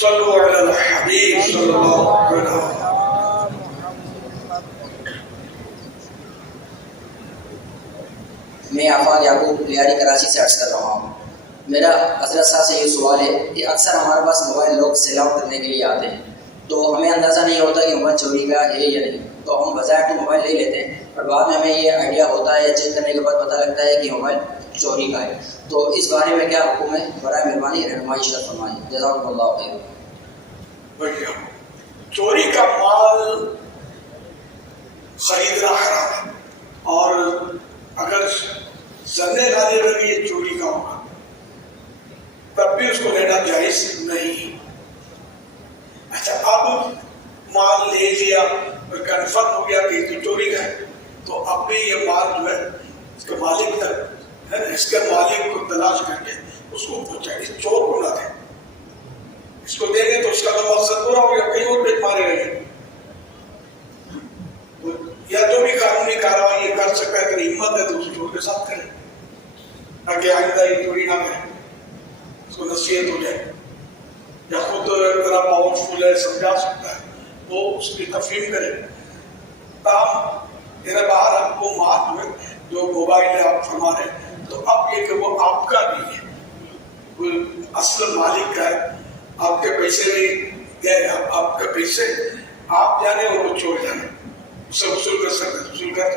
صلو علی الحبیب صلی اللہ علیہ وسلم. میں عفان یعقوب لیاری کراچی سے عرض کر رہا ہوں. میرا حضرت صاحب سے یہ سوال ہے کہ اکثر ہمارے پاس موبائل لوگ سیل آؤٹ کرنے کے لیے آتے ہیں تو ہمیں اندازہ نہیں ہوتا کہ موبائل چوری کا ہے یا نہیں، تو ہم بظاہر تو موبائل لے لیتے ہیں اور بعد میں ہمیں یہ آئیڈیا ہوتا ہے، چیک کرنے کے بعد پتہ لگتا ہے کہ موبائل چوری کا ہے. تو اس بارے میں کیا حکم ہے؟ برائے مہربانی رہنمائی فرمائیں. جزاکم اللہ خیر. بھیا چوری کا مال خریدنا حرام ہے، اور اگر ظن غالب ہے کہ یہ چوری کا ہوگا تب بھی اس کو لینا جائز نہیں. اچھا اب مال لے لیا اور کنفرم ہو گیا کہ یہ تو چوری کا ہے، تو اب بھی یہ مال جو ہے اس کے مالک تک ہے، اس کے مالک کو تلاش کر کے اس کو پہنچائے. اس چور کو نہ دیں، اس کو دیں گے تو اس کا تو مقصد پورا ہو گیا، کہیں اور بیچ مارے گئے. یا جو بھی قانونی کارروائی یہ کر سکتا ہے کہ ہمت ہے تو اس چور کے ساتھ کریں تاکہ آئندہ یہ چوری نہ کرے، اس کو نصیحت ہو جائے. یا خود اتنا پاورفل ہے سمجھا سکتا ہے وہ اس کی تفہیم کرے. تاہم میرے باہر آپ کو مال جو موبائل ہے آپ فرما رہے ہیں تو اب یہ کہ وہ آپ کا نہیں ہے، وہ اصل مالک کا ہے. آپ کے پیسے نہیں گئے، آپ کے پیسے آپ جانے اور وہ چور جانے، اسے وصول کر سکتے ہیں، وصول کر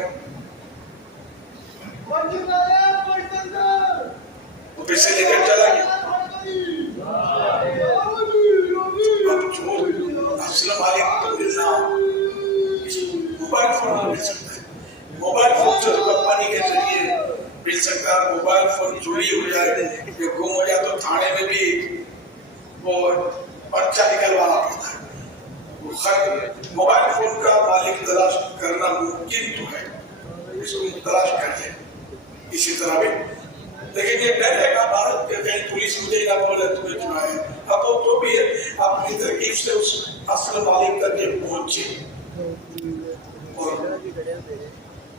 وہ پیسے لے کر چلا گیا. اب چور اصل مالک تو ملنا موبائل فون مل سکتا ہے، موبائل فون سے کمپنی کے ذریعے مل سکتا ہے. موبائل فون چوری ہو جائے یا گم ہو جائے تو تھانے میں بھی وہ پرچہ نکلوانا پڑتا ہے. موبائل فون کا مالک تلاش کرنا ممکن تو ہے، اس کو تلاش کر لیں. اسی طرح بھی لیکن یہ ڈر ہے بھارت کے کہیں پولیس مجھے نہ بولے تمہیں چنائے. اب وہ جو بھی ہے اپنی ترکیب سے اس اصل مالک تک یہ پہنچے اور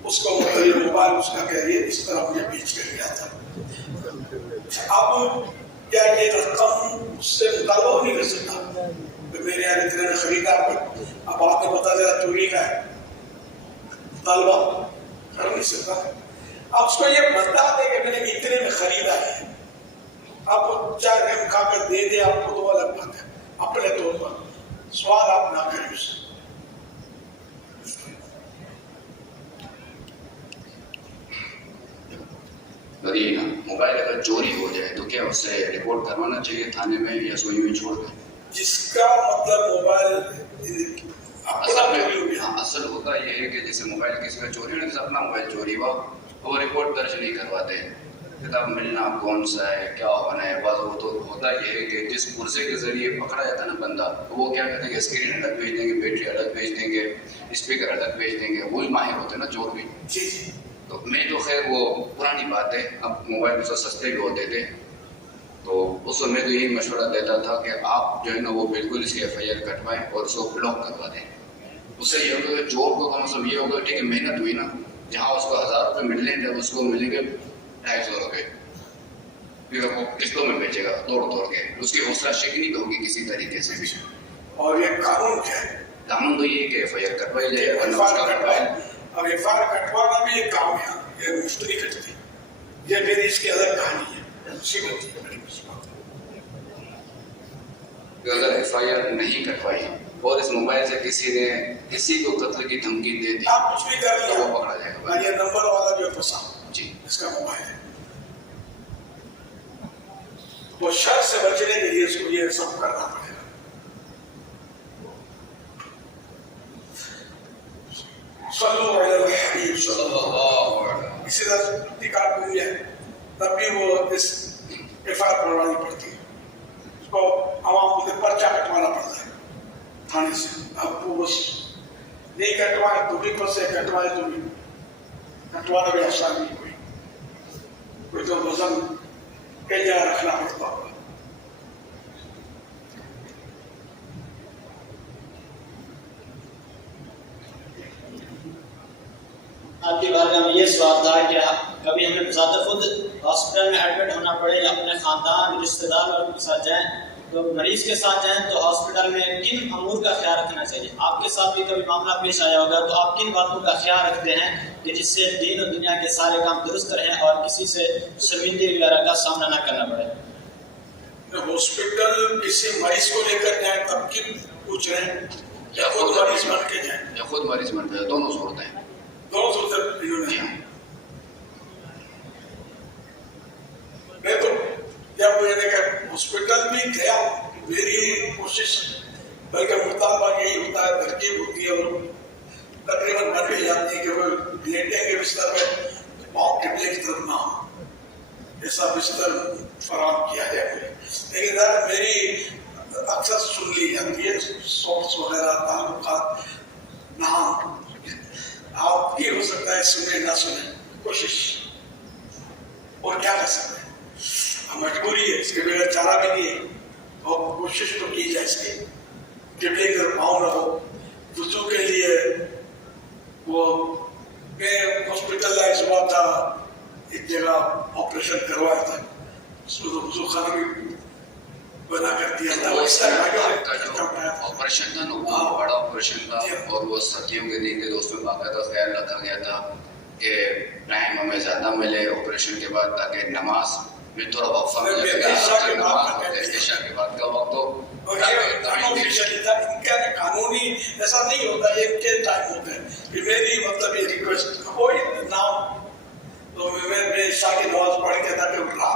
اس کو مطلب موبائل اس کا کہہ رہی ہے اس طرح مجھے بیچ کر گیا تھا. اب کیا یہ رقم اس سے مطالبہ ہو نہیں کر سکتا کہ میرے یہاں اتنے نے خریدا، اب آپ نے بتا دیا چوری کا ہے، مطالبہ کر نہیں سکتا. اب اس کو یہ بتا دے کہ میں نے اتنے میں خریدا ہے، اب چاہے رحم کھا کر دے دے آپ کو تو الگ بات ہے. اپنے طور پر سوال آپ نہ کریں اس سے. مدینہ موبائل اگر چوری ہو جائے تو کیا اسے رپورٹ کروانا چاہیے تھانے میں یا سوئی میں چھوڑ دیں؟ جس کا مطلب موبائل اصل ہوتا یہ ہے کہ جیسے موبائل کسی کا چوری ہو، جیسے اپنا موبائل چوری ہوا وہ رپورٹ درج نہیں کرواتے. کتاب ملنا کون سا ہے کیا ہونا ہے، بعض وہ تو ہوتا یہ ہے کہ جس پرزے کے ذریعے پکڑا جاتا ہے نا بندہ، وہ کیا کہتے ہیں کہ اسکرین الگ بھیج دیں گے، بیٹری الگ بھیج دیں گے، اسپیکر الگ بھیج دیں گے. وہی ماہر ہوتے ہیں نا چور بھی. تو میں تو خیر وہ پرانی بات ہے، اب موبائل تو سستے بھی ہوتے تھے، تو اس وقت میں تو یہی مشورہ دیتا تھا کہ آپ جو ہے نا وہ بالکل اس کی FIR کٹوائیں اور اس کو بلاک کروا دیں. اس سے یہ ہوگا کہ چور کو کم از کم یہ ہوگا ٹھیک ہے محنت ہوئی نا، جہاں اس کو 1000 روپے ملنے تھے اس کو ملیں گے 250 روپے، پھر وہ قسطوں میں بیچے گا توڑ کے، اس کی حوصلہ شکنی تو ہوگی کسی طریقے سے بھی. اور یہ قانون کیا ہے؟ قانون تو یہ ہے کہ FIR کٹوائی جائے. اب FIR کٹوانا بھی ایک کام ہے، یہ مشتری کٹتی، یہ میری اس کی الگ کہانی ہے. اگر FIR نہیں کٹوائی اور اس موبائل سے کسی نے کسی کو قتل کی دھمکی دے دی آپ کچھ بھی کر تو لیا، وہ پکڑا جائے گا. یہ نمبر والا جو پھنسا جی اس کا موبائل ہے، وہ شر سے بچنے کے لیے اس کو یہ سب کرنا پڑے گا. صلو علی الحبیب صلی اللہ علیہ وسلم. اسی طرح ٹکا دنیا ہے تب بھی وہ اس FIR پڑھوانی پڑتی ہے، اس کو عوام کو پرچہ کٹوانا پڑتا ہے تھانے سے. اب وہ بس نہیں کٹوائے تو بھی پھنسے، کٹوائے تو بھی کٹوانا بھی آسان نہیں. کوئی تو وزن کئی جگہ رکھنا پڑتا ہوگا. آپ کے بارے میں یہ سوال تھا کہ کبھی ہمیں بذات خود ہاسپٹل میں ایڈمٹ ہونا پڑے یا اپنے خاندان رشتہ دار والوں کے ساتھ جائیں تو مریض کے ساتھ جائیں تو ہاسپٹل میں کن امور کا خیال رکھنا چاہیے؟ آپ کے ساتھ بھی کبھی معاملہ پیش آیا ہوگا تو آپ کن باتوں کا خیال رکھتے ہیں کہ جس سے دین اور دنیا کے سارے کام درست رہیں اور کسی سے شرمندگی وغیرہ کا سامنا نہ کرنا پڑے؟ ہاسپٹل کسی مریض کو لے کر جائیں تب کی پوچھ رہے ہیں یا خود مریض بن کے جائیں؟ یا خود مریض بن کے، دونوں صورتیں ہیں. دونوں صورتیں انہوں جی نے. ہاں. میں تو جب میں نے کہا ہاسپٹل بھی گیا، میری کوشش بلکہ مطالبہ یہی ہوتا ہے، ترکیب ہوتی ہے اور تقریباً بن بھی جاتی ہے کہ وہ لیٹیں گے بستر میں پاؤں قبلے کی طرف نہ ہو، ایسا بستر فراہم کیا جائے مجھے. لیکن میری اکثر سن لی جاتی ہے سورس وغیرہ تعلقات نہ، آپ کی ہو سکتا ہے سنیں نہ سنیں، کوشش اور کیا کر سکتے ہیں، مجبوری ہے، اس کے بغیر چارہ بھی نہیں ہے. اور کوشش تو کی جائے اس کی قبلے کی طرف پاؤں نہ ہو. وضو کے لیے وہ میں ہاسپٹلائز ہوا تھا، ایک جگہ آپریشن کروایا تھا، اس کو تو وضو خانہ بھی بنا کر دیا تھا. آپ کا جو آپریشن تھا نا وہ بڑا آپریشن تھا اور وہ صدیوں کے دن تھے، تو اس میں باقاعدہ خیال رکھا گیا تھا کہ ٹائم ہمیں زیادہ ملے آپریشن کے بعد تاکہ نماز میں تھوڑا وقفہ مل جائے. عشاء کے بعد کا وقت ہو. اور یہ قانونی ایسا نہیں ہوتا، یہ ان کے ٹائم ہوتے ہیں. کہ میری مطلب یہ ریکویسٹ کوئی نہ ہو تو میں عشاء کی نماز پڑھ کے تاکہ